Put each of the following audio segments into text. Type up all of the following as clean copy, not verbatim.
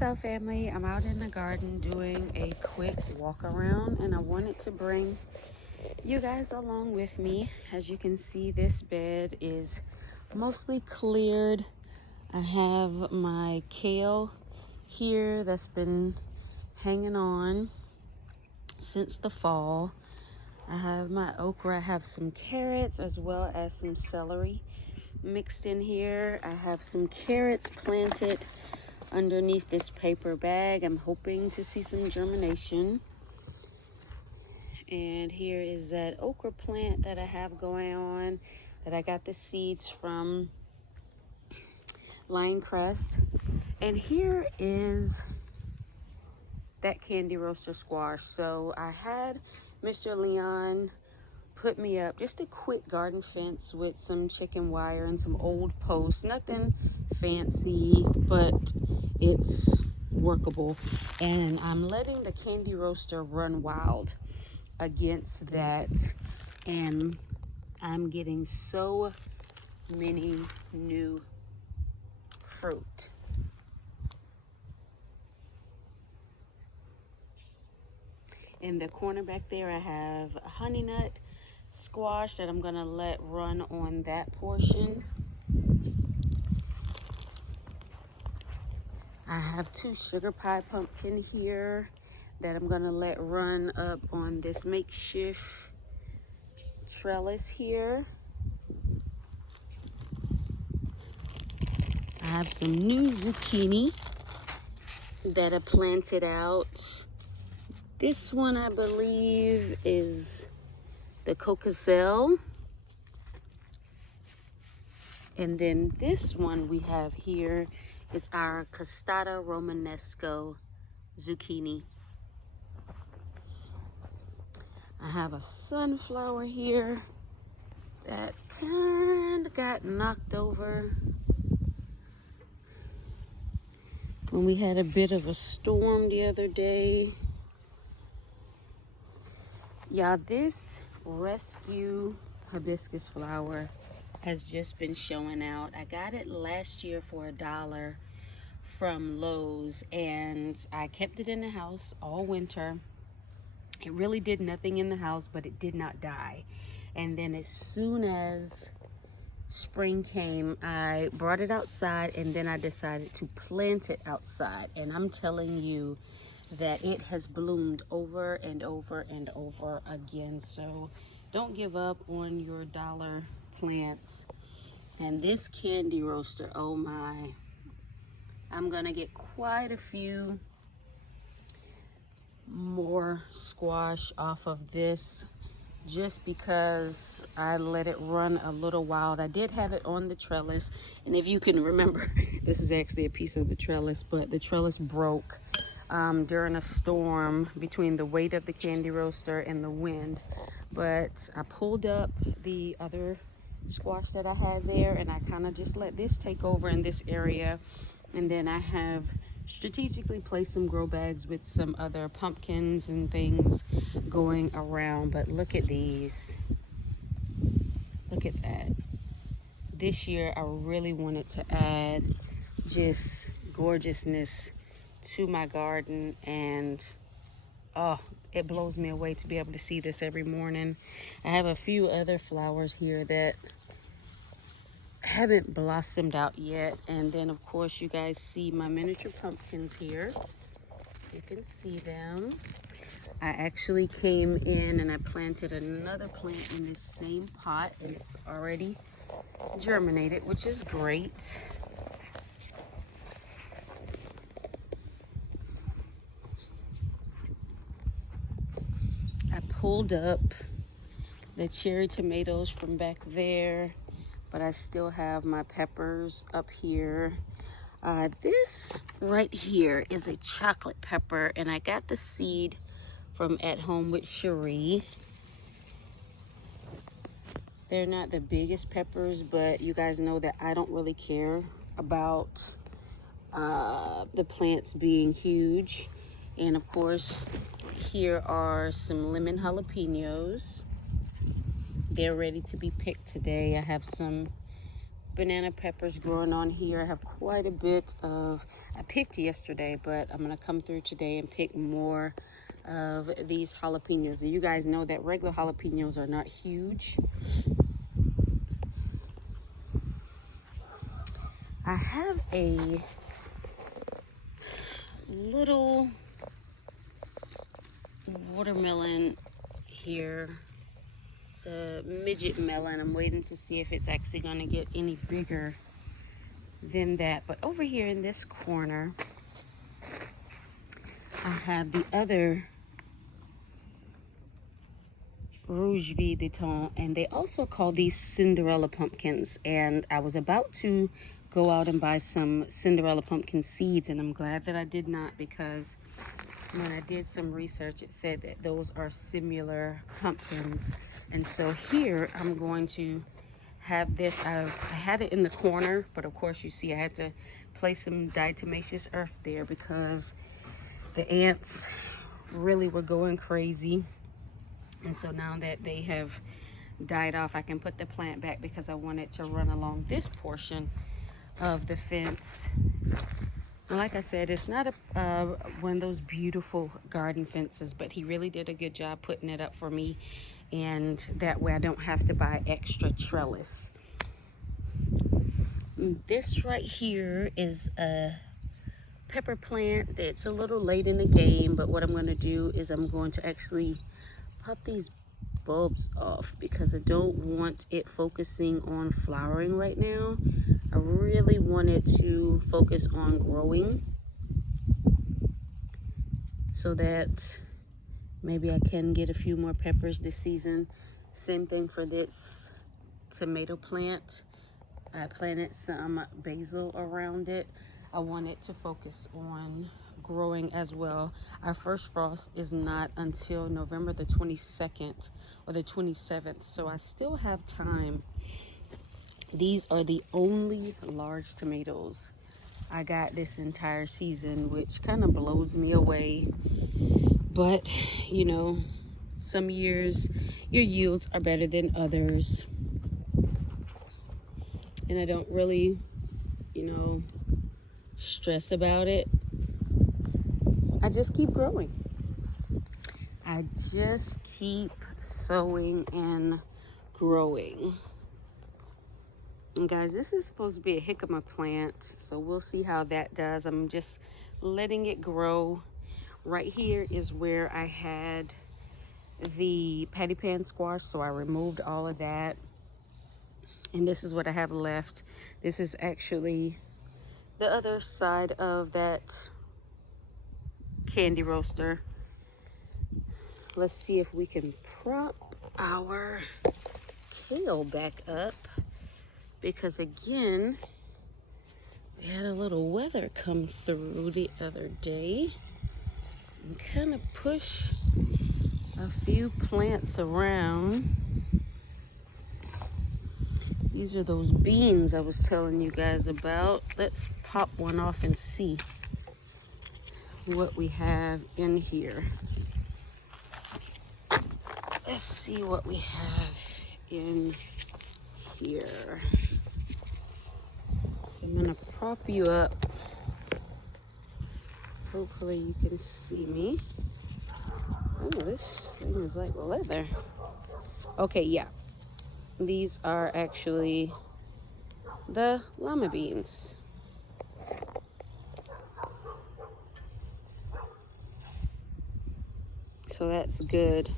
What's up, family? I'm out in the garden doing a quick walk around, and I wanted to bring you guys along with me. As you can see, this bed is mostly cleared. I have my kale here that's been hanging on since the fall. I have my okra. I have some carrots as well as some celery mixed in here. I have some carrots planted underneath this paper bag. I'm hoping to see some germination. And here is that okra plant that I have going on that I got the seeds from Lion Crest. And here is that candy roaster squash. So I had Mr. Leon put me up just a quick garden fence with some chicken wire and some old posts. Nothing fancy, but it's workable. And I'm letting the candy roaster run wild against that. And I'm getting so many new fruit. In the corner back there, I have a honey nut squash that I'm gonna let run on that portion. I have 2 sugar pie pumpkin here that I'm gonna let run up on this makeshift trellis here. I have some new zucchini that I planted out. This one, I believe, is the Cocoselle. And then this one we have here is our Costata Romanesco zucchini. I have a sunflower here that kind of got knocked over when we had a bit of a storm the other day. Yeah, this rescue hibiscus flower has just been showing out. I got it last year for $1 from Lowe's, and I kept it in the house all winter. It really did nothing in the house, but it did not die. And then as soon as spring came, I brought it outside, and then I decided to plant it outside. And I'm telling you that it has bloomed over and over and over again. So don't give up on your dollar plants. And this candy roaster, oh my, I'm gonna get quite a few more squash off of this just because I let it run a little wild. I did have it on the trellis, and if you can remember, this is actually a piece of the trellis, but the trellis broke during a storm between the weight of the candy roaster and the wind. But I pulled up the other squash that I had there, and I kind of just let this take over in this area. And then I have strategically placed some grow bags with some other pumpkins and things going around. But look at these. Look at that. This year I really wanted to add just gorgeousness to my garden, and oh, it blows me away to be able to see this every morning. I have a few other flowers here that haven't blossomed out yet. And then of course you guys see my miniature pumpkins here. You can see them. I actually came in and I planted another plant in this same pot, and it's already germinated, which is great. I pulled up the cherry tomatoes from back there, but I still have my peppers up here. This right here is a chocolate pepper, and I got the seed from At Home with Cherie. They're not the biggest peppers, but you guys know that I don't really care about the plants being huge. And of course, here are some lemon jalapenos. They're ready to be picked today. I have some banana peppers growing on here. I have quite a bit of, I picked yesterday, but I'm gonna come through today and pick more of these jalapenos. And you guys know that regular jalapenos are not huge. I have a little watermelon here. It's a midget melon. I'm waiting to see if it's actually going to get any bigger than that. But over here in this corner, I have the other Rouge Vie de Temps, and they also call these Cinderella pumpkins. And I was about to go out and buy some Cinderella pumpkin seeds, and I'm glad that I did not, because when I did some research, it said that those are similar pumpkins. And so here I'm going to have this. I had it in the corner, but of course you see I had to place some diatomaceous earth there because the ants really were going crazy. And so now that they have died off, I can put the plant back because I want it to run along this portion of the fence. And like I said, it's not one of those beautiful garden fences, but he really did a good job putting it up for me, and that way I don't have to buy extra trellis. This right here is a pepper plant that's a little late in the game, but what I'm going to do is I'm going to actually pop these bulbs off because I don't want it focusing on flowering right now. I really want it to focus on growing so that maybe I can get a few more peppers this season. Same thing for this tomato plant. I planted some basil around it. I want it to focus on growing as well. Our first frost is not until November the 22nd or the 27th, so I still have time. These are the only large tomatoes I got this entire season, which kind of blows me away. But, you know, some years your yields are better than others. And I don't really, you know, stress about it. I just keep growing. I just keep sowing and growing. And guys, this is supposed to be a jicama plant, so we'll see how that does. I'm just letting it grow. Right here is where I had the patty pan squash, so I removed all of that. And this is what I have left. This is actually the other side of that candy roaster. Let's see if we can prop our kale back up, because again, we had a little weather come through the other day and kind of push a few plants around. These are those beans I was telling you guys about. Let's pop one off and see what we have in here. Let's see what we have in here. So I'm gonna prop you up. Hopefully you can see me. Oh, this thing is like leather. Okay, yeah. These are actually the llama beans. So that's good.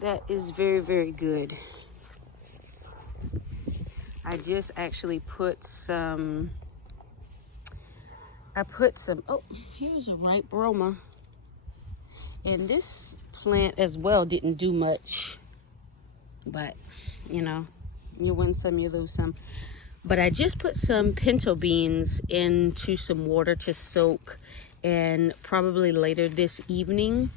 That is very, very good. I just actually put some, oh, here's a ripe Roma. And this plant as well didn't do much. But, you know, you win some, you lose some. But I just put some pinto beans into some water to soak. And probably later this evening,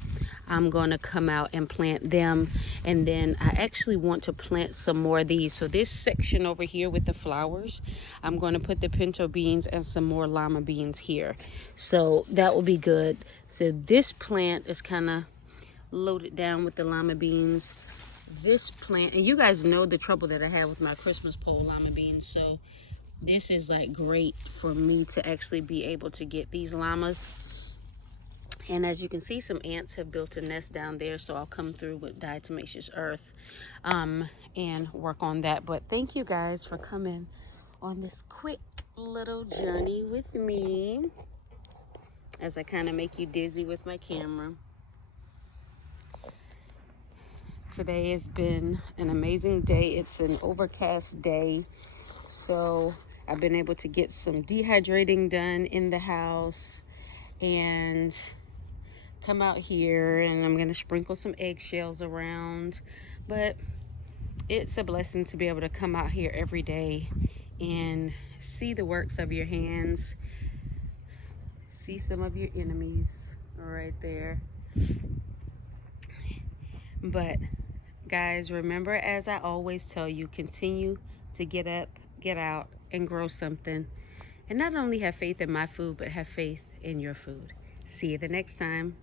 I'm going to come out and plant them. And then I actually want to plant some more of these. So this section over here with the flowers, I'm going to put the pinto beans and some more llama beans here. So that will be good. So this plant is kind of loaded down with the llama beans. this plant, and you guys know the trouble that I had with my Christmas pole lima beans, so this is like great for me to actually be able to get these llamas. And as you can see, some ants have built a nest down there, so I'll come through with diatomaceous earth and work on that. But thank you guys for coming on this quick little journey with me as I kind of make you dizzy with my camera. Today has been an amazing day. It's an overcast day, so I've been able to get some dehydrating done in the house and come out here, and I'm gonna sprinkle some eggshells around. But it's a blessing to be able to come out here every day and see the works of your hands, see some of your enemies right there. But guys, remember, as I always tell you, continue to get up, get out, and grow something. And not only have faith in my food, but have faith in your food. See you the next time.